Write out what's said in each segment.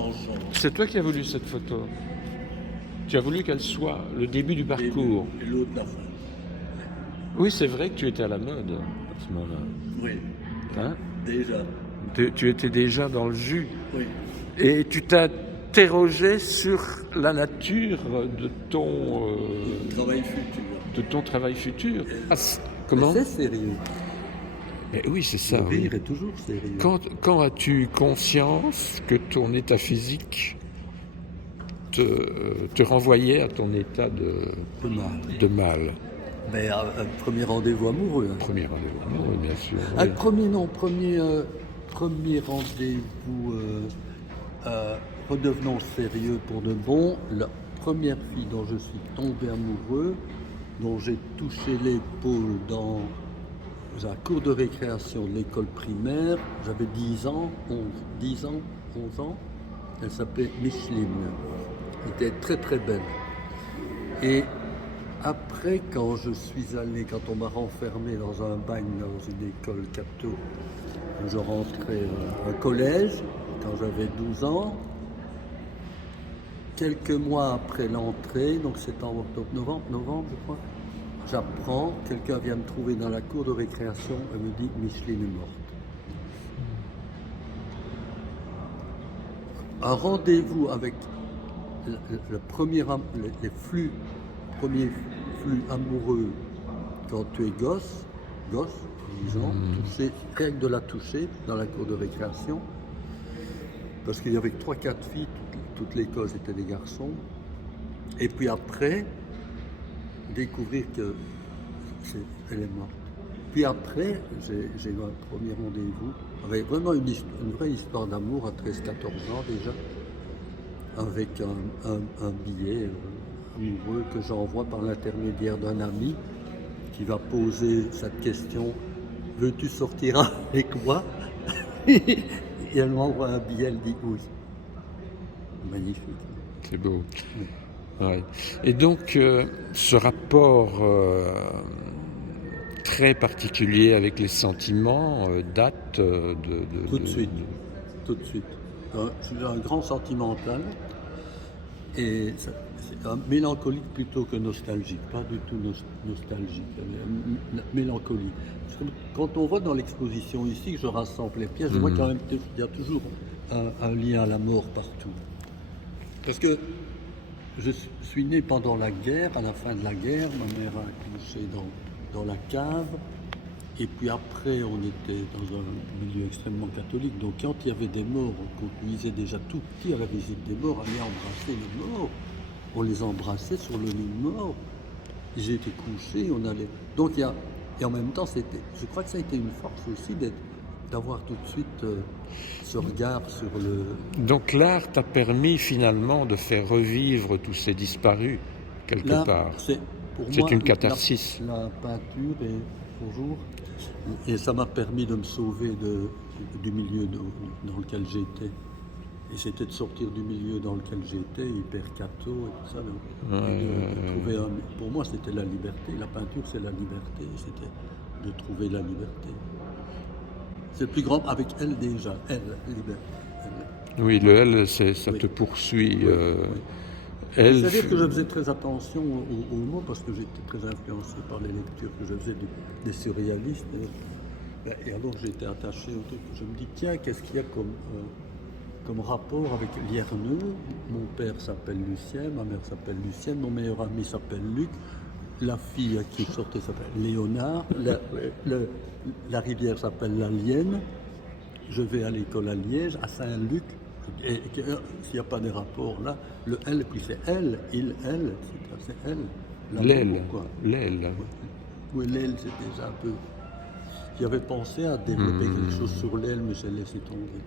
tranchant. C'est toi qui as voulu cette photo. Tu as voulu qu'elle soit le début du parcours. Et l'autre la fin. Oui, c'est vrai que tu étais à la mode à ce moment-là. Oui, Hein? déjà. Tu étais déjà dans le jus. Oui. Et tu t'interrogeais sur la nature de ton, Travail futur. travail futur. Comment? C'est sérieux. Mais oui, c'est ça. Le Oui. rire est toujours sérieux. Quand as-tu conscience que ton état physique te renvoyait à ton état de mal? Mais un premier rendez-vous amoureux. Hein. Premier rendez-vous, oui, bien sûr. Ah, Oui. premier rendez-vous, redevenons sérieux pour de bon. La première fille dont je suis tombé amoureux, dont j'ai touché l'épaule dans la cour de récréation de l'école primaire, j'avais 10 ans, 11 ans, elle s'appelait Micheline. Elle était très très belle. Et après, quand on m'a renfermé dans un bagne dans une école catho, je rentrais au collège quand j'avais 12 ans. Quelques mois après l'entrée, donc c'est en novembre je crois, j'apprends, quelqu'un vient me trouver dans la cour de récréation et me dit Micheline est morte. Un rendez-vous avec le premier, premiers flux amoureux quand tu es gosse, 10 ans, rien que de la toucher dans la cour de récréation, parce qu'il y avait 3-4 filles, toute l'école c'était des garçons, et puis après, découvrir que elle est morte. Puis après, j'ai eu un premier rendez-vous avec vraiment une vraie histoire d'amour à 13-14 ans déjà, avec un billet amoureux que j'envoie par l'intermédiaire d'un ami qui va poser cette question: veux-tu sortir avec moi? Et elle m'envoie un billet, elle dit oui. Magnifique. C'est beau. Oui. Ouais. Et donc, ce rapport très particulier avec les sentiments date Tout de suite. Je suis un grand sentimental et c'est un mélancolique plutôt que nostalgique, pas du tout nostalgique, mélancolique. Quand on voit dans l'exposition ici que je rassemble les pièces, je vois quand même qu'il y a toujours un lien à la mort partout. Parce que je suis né pendant la guerre, à la fin de la guerre, ma mère a accouché dans la cave. Et puis après, on était dans un milieu extrêmement catholique. Donc quand il y avait des morts, on conduisait déjà tout petit à la visite des morts, aller embrasser les morts. On les embrassait sur le lit de mort. J'ai été couché, on allait... Donc et en même temps, je crois que ça a été une force aussi d'avoir tout de suite ce regard sur le... Donc l'art t'a permis finalement de faire revivre tous ces disparus quelque part. Pour C'est moi, une catharsis. La peinture est toujours... Et ça m'a permis de me sauver du milieu dans lequel j'étais. Et c'était de sortir du milieu dans lequel j'étais, hyper catho et tout ça. De trouver pour moi, c'était la liberté. La peinture, c'est la liberté. C'était de trouver la liberté. C'est le plus grand avec elle déjà. Elle, liberté. Elle. Oui, le L, ça te poursuit. Oui. Elle. C'est-à-dire que je faisais très attention aux mots parce que j'étais très influencé par les lectures que je faisais des surréalistes. Et alors j'étais attaché au truc. Je me dis, tiens, qu'est-ce qu'il y a comme rapport avec Lierneux? Mon père s'appelle Lucien, ma mère s'appelle Lucienne, mon meilleur ami s'appelle Luc, la fille à qui je sortais s'appelle Léonard, la rivière s'appelle la Lienne, je vais à l'école à Liège, à Saint-Luc, et s'il n'y a pas de rapport là, le L, puis c'est elle, il, elle, c'est elle. L'aile. L'aile. Oui, l'aile, c'est déjà un peu... J'avais pensé à développer quelque chose sur l'aile, mais j'ai laissé tomber.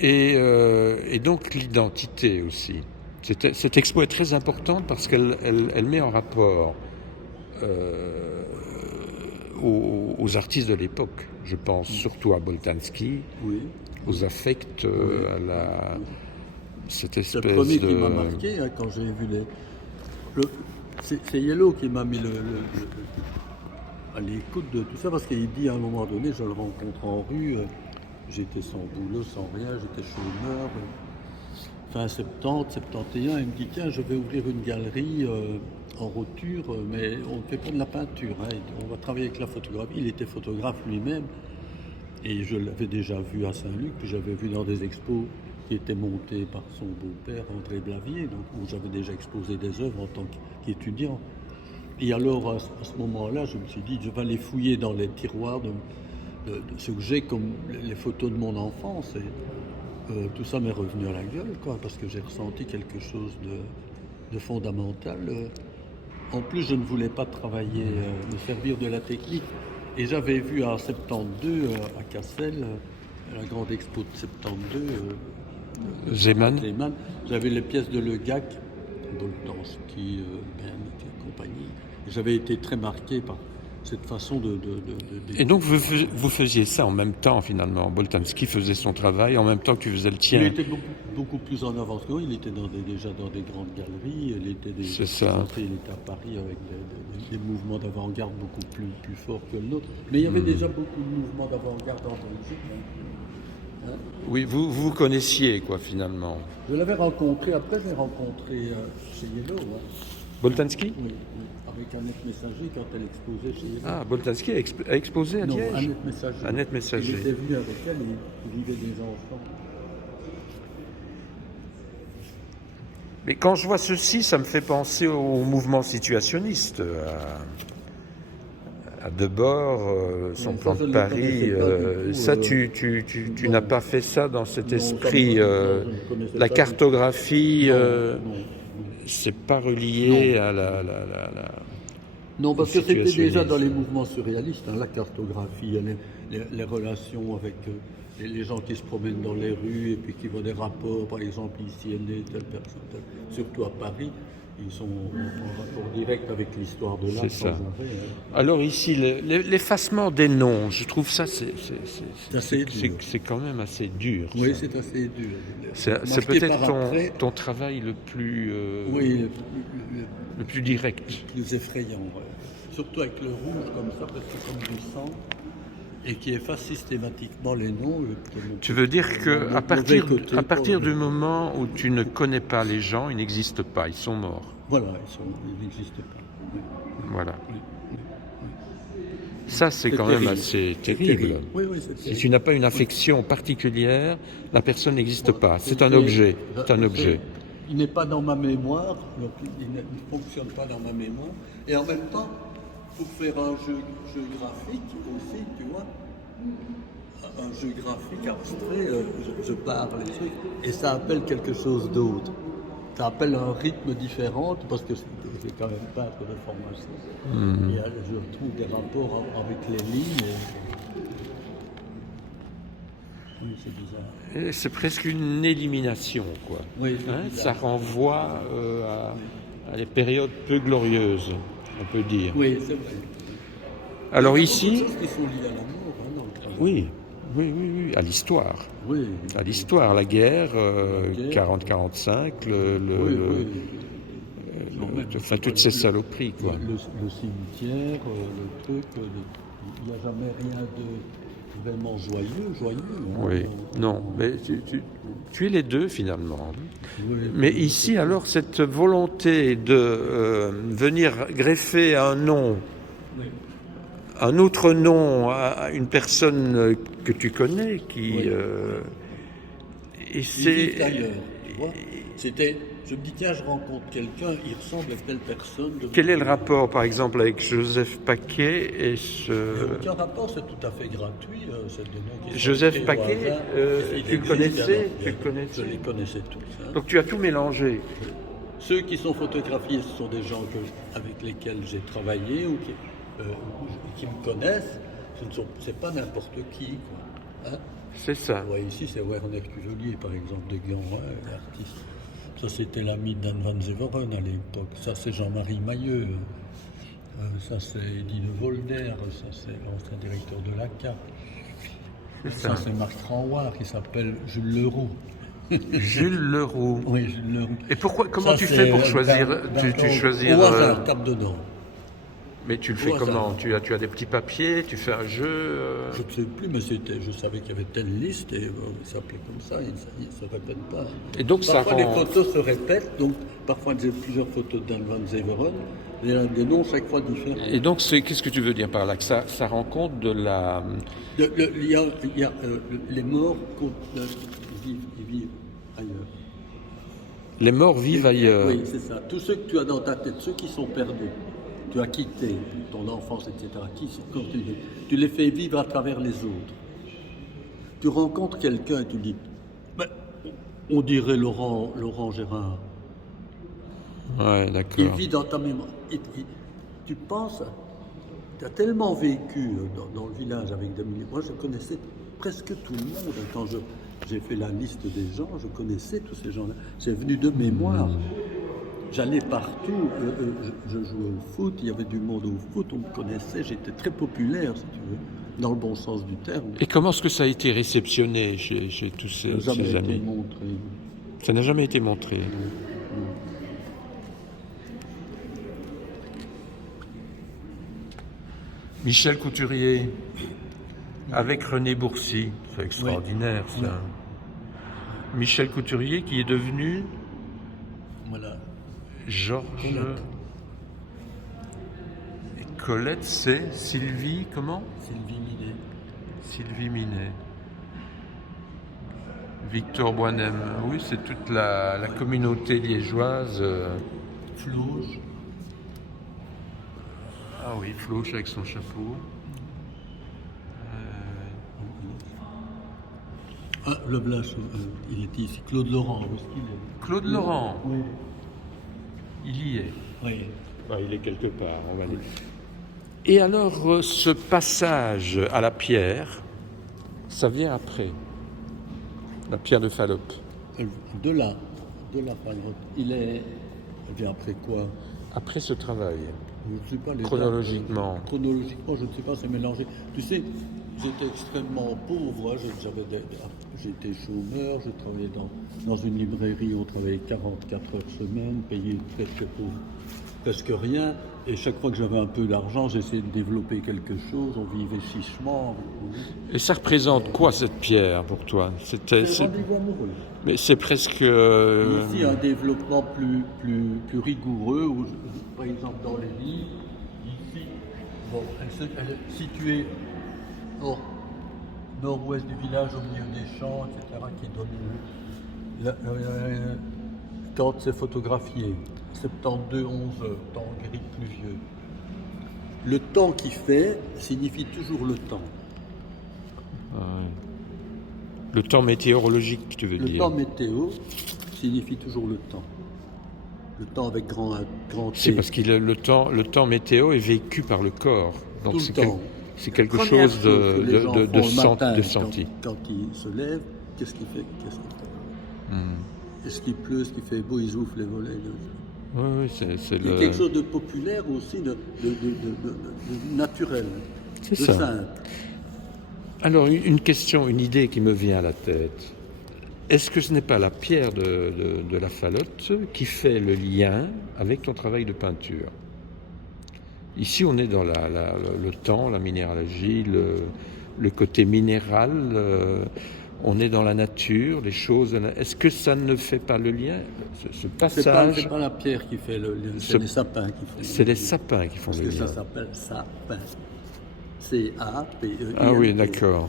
Et donc l'identité aussi. Cette expo est très importante parce qu'elle met en rapport aux artistes de l'époque. Je pense surtout à Boltanski, aux affects, à cette espèce de... C'est le premier qui m'a marqué quand j'ai vu c'est Yellow qui m'a mis à l'écoute de tout ça, parce qu'il dit à un moment donné, je le rencontre en rue, j'étais sans boulot, sans rien, j'étais chômeur. Fin 70, 71, il me dit tiens, je vais ouvrir une galerie en roture, mais on ne fait pas de la peinture, hein, on va travailler avec la photographie. Il était photographe lui-même et je l'avais déjà vu à Saint-Luc, puis j'avais vu dans des expos qui étaient montées par son beau-père André Blavier, donc où j'avais déjà exposé des œuvres en tant qu'étudiant. Et alors à ce moment-là, je me suis dit je vais aller fouiller dans les tiroirs de ce que j'ai comme les photos de mon enfance. Et tout ça m'est revenu à la gueule, quoi, parce que j'ai ressenti quelque chose de fondamental. En plus, je ne voulais pas travailler, me servir de la technique. Et j'avais vu en 72 à Cassel, la grande expo de 72, Zeeman. J'avais les pièces de Le Gac, Boltanski, Ben et compagnie. Et j'avais été très marqué par cette façon de Et donc vous faisiez ça en même temps finalement. Boltanski faisait son travail en même temps que tu faisais le tien. Il était beaucoup plus en avance que moi. Il était déjà dans des grandes galeries. Il était C'est ça. Il était à Paris avec des mouvements d'avant-garde beaucoup plus forts que le nôtre. Mais il y avait déjà beaucoup de mouvements d'avant-garde en Belgique. Hein. Oui, vous connaissiez quoi finalement. Je l'avais rencontré. Après, je l'ai rencontré chez Yellow. Hein. Boltanski? Oui. Avec Annette Messager quand elle exposait chez Yellow. Ah, Boltanski a exposé à Liège? Non, Annette Messager. Annette Messager. Il était venu avec elle et il vivait des enfants. Mais quand je vois ceci, ça me fait penser au mouvement situationniste, à Debord, son plan de Paris. Ça, tu n'as pas fait ça dans cet esprit. La cartographie, c'est pas relié à la Non, parce que c'était déjà dans les mouvements surréalistes, hein, la cartographie, les relations avec les gens qui se promènent dans les rues et puis qui voient des rapports, par exemple ici elle est telle personne, surtout à Paris, ils sont en rapport direct avec l'histoire de l'art. C'est ça. Alors ici, l'effacement des noms, je trouve ça c'est quand même assez dur. Oui, ça. c'est assez dur. C'est peut-être ton travail le plus le plus direct. Le plus effrayant, ouais. Surtout avec le rouge comme ça, parce que c'est comme du sang, et qui efface systématiquement les noms. Tu veux dire qu'à partir du moment où tu ne connais pas les gens, ils n'existent pas, ils sont morts. Voilà, ils n'existent pas. Oui. Voilà. Oui. Ça, c'est quand même assez terrible. Oui, c'est si tu n'as pas une affection particulière, la personne n'existe pas. C'est un objet. C'est un objet. Il n'est pas dans ma mémoire, donc il ne fonctionne pas dans ma mémoire. Et en même temps, pour faire un jeu graphique aussi, tu vois, un jeu graphique abstrait, je parle et trucs, et ça appelle quelque chose d'autre. Ça appelle un rythme différent, parce que c'est quand même peintre de formation. Et je trouve des rapports avec les lignes. Oui, c'est bizarre. C'est presque une élimination, quoi. Oui, ça renvoie à les périodes peu glorieuses, on peut dire. Oui, c'est vrai. Alors il y a ici, beaucoup de choses qui sont liées à l'amour, hein, dans le travail. Oui, à l'histoire. Oui. À l'histoire, la guerre, 40-45, enfin toutes ces saloperies, quoi. Le cimetière, le truc, il n'y a jamais rien de vraiment joyeux. Hein, oui, non, mais tu es les deux finalement. Oui, mais ici, alors, cette volonté de venir greffer un nom, un autre nom à une personne que tu connais, et c'est d'ailleurs, tu vois. Je me dis, tiens, je rencontre quelqu'un, il ressemble à telle personne. Quel est le rapport, par exemple, avec Joseph Paquet et ce... Aucun rapport, c'est tout à fait gratuit. Joseph Paquet, tu le connaissais? Je les connaissais tous. Hein. Donc tu as tout mélangé. Ceux qui sont photographiés, ce sont des gens avec lesquels j'ai travaillé ou qui me connaissent. C'est pas n'importe qui, quoi. Hein. C'est ça. Ouais, ici, c'est Werner Cuvelier, par exemple, de Guion, l'artiste. Ça, c'était l'ami d'Anne van Zeveren à l'époque. Ça, c'est Jean-Marie Mailleux. Ça, c'est Eddie de Volder. Ça, c'est l'ancien directeur de l'ACA. Ça, c'est Marc Ranouard, qui s'appelle Jules Leroux. Jules Leroux. Oui, Jules Leroux. Et comment tu fais pour choisir Au hasard, tape dedans. Mais tu le fais Au hasard. comment? Tu as des petits papiers, tu fais un jeu Je ne sais plus, mais je savais qu'il y avait telle liste et ça s'appelait comme ça, il ne se répète pas. Et donc ça Parfois, les rend... photos se répètent, donc parfois j'ai plusieurs photos d'Anne Van Zeveren, et des noms chaque fois différents. Et donc, qu'est-ce que tu veux dire par là? Que ça rend compte de la... Il y a les morts ils vivent ailleurs. Les morts vivent ailleurs. Oui, c'est ça. Tous ceux que tu as dans ta tête, ceux qui sont perdus, tu as quitté ton enfance, etc., tu les fais vivre à travers les autres. Tu rencontres quelqu'un et tu dis, ben, on dirait Laurent Gérard. Ouais, Il d'accord. vit dans ta mémoire. Tu penses, tu as tellement vécu dans le village avec des milliers. Moi, je connaissais presque tout le monde. Quand j'ai fait la liste des gens, je connaissais tous ces gens-là. C'est venu de mémoire. J'allais partout, je jouais au foot, il y avait du monde au foot, on me connaissait, j'étais très populaire, si tu veux, dans le bon sens du terme. Et comment est-ce que ça a été réceptionné chez tous ces Jamais été amis? montré. Ça n'a jamais été montré. Michel Couturier, avec René Bourcy, c'est extraordinaire ça. Oui. Michel Couturier qui est devenu Voilà. Georges... Et Colette, c'est Sylvie, comment? Sylvie Minet. Sylvie Minet. Victor Boinem, oui, c'est toute la communauté liégeoise. Flouge. Ah oui, Flouche avec son chapeau. Ah, le Blanche, il était ici. Claude Laurent, où est-ce qu'il est? Claude Laurent, Oui. il y est. Oui. Il est quelque part, on va dire. Et alors, ce passage à la pierre, ça vient après. La pierre de Fallope. De là, par exemple. Il vient après quoi? Après ce travail, Je ne sais pas les chronologiquement. dates. Chronologiquement, je ne sais pas, c'est mélangé. Tu sais, j'étais extrêmement pauvre. J'étais chômeur, je travaillais dans une librairie, on travaillait 44 heures semaine, payé presque rien. Et chaque fois que j'avais un peu d'argent, j'essayais de développer quelque chose. On vivait chichement. Et ça représente quoi cette pierre pour toi? C'est rendez-vous amoureux. Mais c'est presque... Ici, un développement plus rigoureux, où, par exemple dans les livres, ici, bon, elle est située au nord-ouest du village, au milieu des champs, etc., qui donne quand c'est photographié, 72-11 temps gris pluvieux. Le temps qui fait signifie toujours le temps. Le temps météorologique, tu veux Le dire? temps météo signifie toujours le temps. Le temps avec grand T. C'est parce que le temps météo est vécu par le corps. Donc Tout le temps. c'est quelque Première chose chose que les gens font le matin, de senti. Quand ils se lèvent, qu'est-ce qu'il fait? Est-ce qu'il pleut? Est-ce qu'il fait beau? Ils ouvrent les volets. Oui, c'est Il y a quelque chose de populaire aussi, de naturel, C'est de ça. simple. Alors, une question, une idée qui me vient à la tête. Est-ce que ce n'est pas la pierre de la Fallotte qui fait le lien avec ton travail de peinture? Ici, on est dans le temps, la minéralogie, le côté minéral, on est dans la nature, les choses. Est-ce que ça ne fait pas le lien, ce passage? C'est pas la pierre qui fait le lien, c'est les sapins qui font le lien. C'est les sapins qui font Parce le que lien. ça s'appelle sapin. C-A-P-E-I-N. Ah oui, d'accord.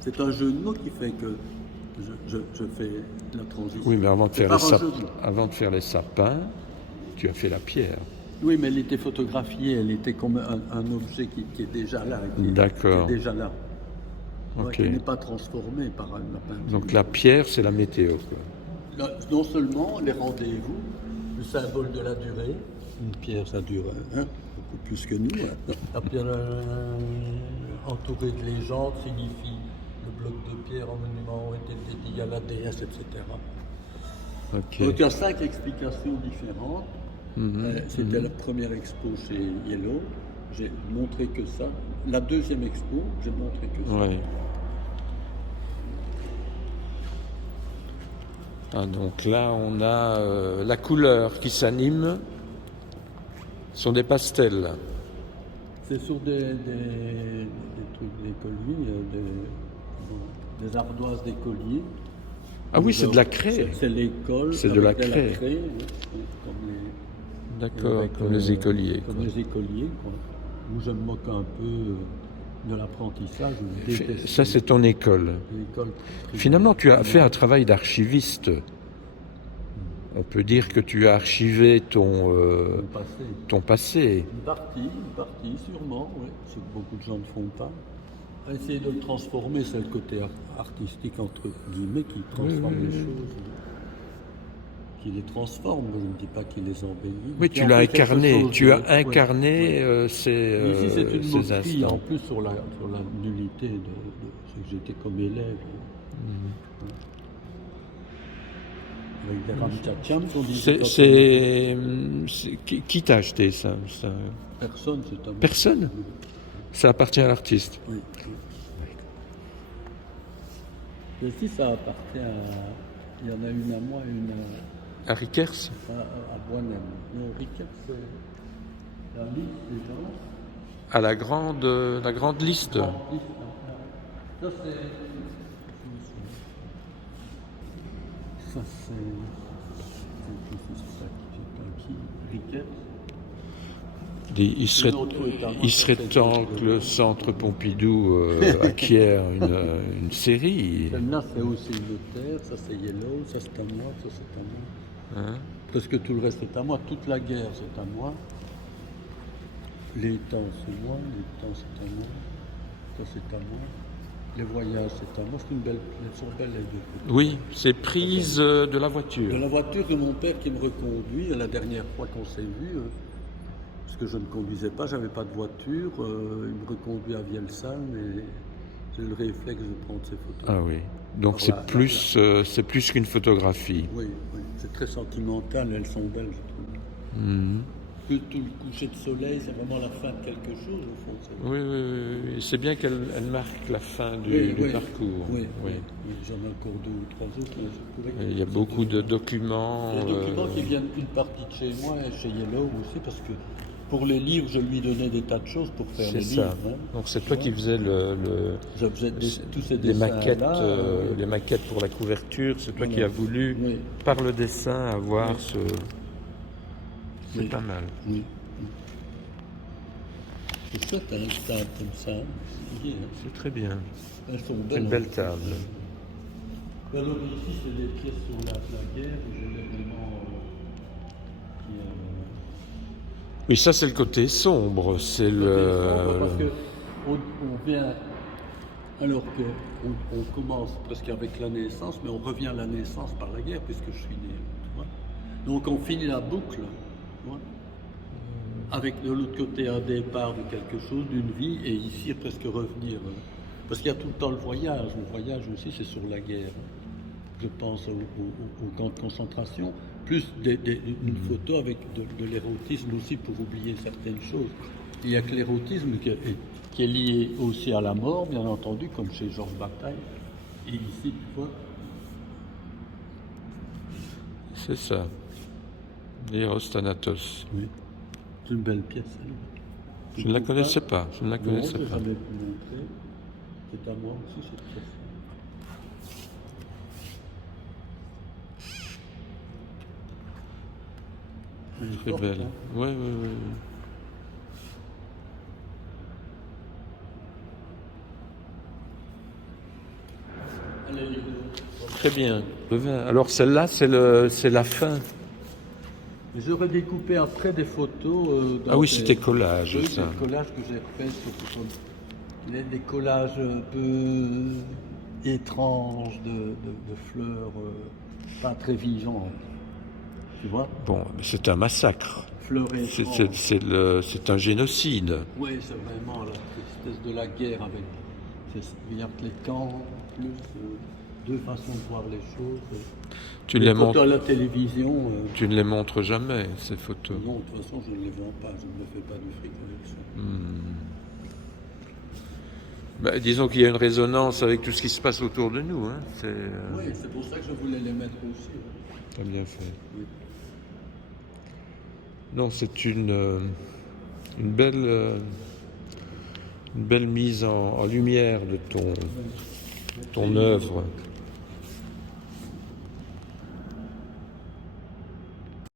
C'est un jeu de mots qui fait que je fais la transition. Oui, mais avant de C'est faire par un jeu de mots. avant de faire les sapins, tu as fait la pierre. Oui, mais elle était photographiée, elle était comme un objet qui est déjà là. D'accord. Qui est déjà là. Ouais, Ok. qui n'est pas transformé par la peinture. Donc la pierre, c'est la météo, quoi. Non seulement les rendez-vous, le symbole de la durée, une pierre ça dure beaucoup plus que nous. La pierre entourée de légendes signifie le bloc de pierre en monument ont été dédiés à la déesse, etc. Ok. Donc il y a 5 explications différentes. C'était la première expo chez Yellow. J'ai montré que ça. La deuxième expo, j'ai montré que ça. Ouais. Ah, donc là, on a la couleur qui s'anime, sont des pastels. C'est sur des trucs d'écoliers, des ardoises d'écoliers. Ah oui, c'est de la craie. C'est l'école. C'est de la avec craie. D'accord, avec, comme les écoliers. Comme quoi. les écoliers, quoi. Où je me moque un peu de l'apprentissage. Je déteste Ça, c'est ton école. l'école primaire. Finalement, tu as fait un travail d'archiviste. On peut dire que tu as archivé Mon passé. ton passé. Une partie, sûrement, oui. Ce que beaucoup de gens ne font pas. Essayer de le transformer, c'est le côté artistique, entre guillemets, qui transforme les choses. Qui les transforme, je ne dis pas qu'il les embellit. Oui, tu l'as incarné. Tu as incarné ouais. ces, Ici, c'est une ces moquerie, instants. en plus, sur la nullité de ce que j'étais comme élève. Avec des ramtchachams, on dit. Qui t'a acheté ça Personne, c'est un. Personne. Ça appartient à l'artiste. Oui. Et si ça appartient à. Il y en a une à moi, une À Rickers à Boinem. Non, Rickers, c'est la liste des gens. À la grande liste. Ça, c'est. Ça, c'est. Rickers. Il serait temps que le Centre Pompidou acquiert une série. Celle-là, c'est aussi de terre, ça c'est Yellow, ça c'est à moi, ça c'est à moi. Hein? Presque tout le reste est à moi, toute la guerre c'est à moi. Les temps c'est moi, les temps c'est à moi, ça c'est à moi. Les voyages c'est à moi, c'est une belle, elles sont belles les deux. Oui, c'est prise de la De voiture. la voiture de mon père qui me reconduit, la dernière fois qu'on s'est vu, parce que je ne conduisais pas, j'avais pas de voiture, il me reconduit à Vielsalm et j'ai le réflexe de prendre ses photos. Ah oui. Donc c'est plus qu'une photographie. Oui, c'est très sentimental, elles sont belles, je trouve. Mhm. Tout le coucher de soleil, c'est vraiment la fin de quelque chose, au fond. Oui. C'est bien qu'elle marque la fin du parcours. Oui. J'en ai encore 2 ou 3 autres. Mais je pourrais... Il y a beaucoup de documents. Des documents qui viennent une partie de chez moi et chez Yellow aussi, parce que pour les livres, je lui donnais des tas de choses pour faire C'est les ça. livres. Hein. Donc c'est toi qui faisais Je faisais tous ces les maquettes, dessins-là, les maquettes pour la couverture. C'est toi qui as voulu, Oui. par le dessin, avoir Oui. ce. C'est Oui. pas mal. Oui. C'est chouette, hein, une table comme ça. Oui, hein. C'est très bien. Elles sont C'est belles. une belle table. Alors ici, c'est des pièces sur la guerre où je l'ai vraiment... Oui, ça c'est le côté sombre. C'est Parce que on vient... Alors qu'on commence presque avec la naissance, mais on revient à la naissance par la guerre, puisque je suis né. Tu vois. Donc on finit la boucle, tu vois, avec de l'autre côté un départ de quelque chose, d'une vie, et ici presque revenir. Parce qu'il y a tout le temps le voyage. Le voyage aussi, c'est sur la guerre. Je pense au camp de concentration, plus une photo avec de l'érotisme aussi pour oublier certaines choses. Il n'y a que l'érotisme qui est lié aussi à la mort, bien entendu, comme chez Georges Bataille. Et ici, tu vois. C'est ça. Eros Thanatos. Oui. C'est une belle pièce. Je ne la connaissais pas. Je ne la Non, connaissais je pas. jamais pu montrer. C'est à moi aussi cette pièce. Elle est Très forte, belle. hein. Oui. Elle est libre. Très bien. Alors celle-là, c'est la fin. Mais j'aurais découpé après des photos. Ah oui, c'était collage, oui, ça. c'est le collage que j'ai refait sur des collages un peu étranges de fleurs pas très vivantes. Tu vois? Bon, c'est un massacre. Fleurs étranges. C'est un génocide. Oui, c'est vraiment la tristesse de la guerre avec. Il y a que les camps, plus deux façons de voir les choses. Tu les les photos montres. à la télévision. Tu ne les montres jamais, ces photos. Non, de toute façon, je ne les vends pas. Je ne me fais pas de fric avec ça. Bah, disons qu'il y a une résonance avec tout ce qui se passe autour de nous. Hein. Oui, c'est pour ça que je voulais les mettre aussi. T'as bien fait. Oui. Non, c'est une belle une belle mise en lumière de ton œuvre.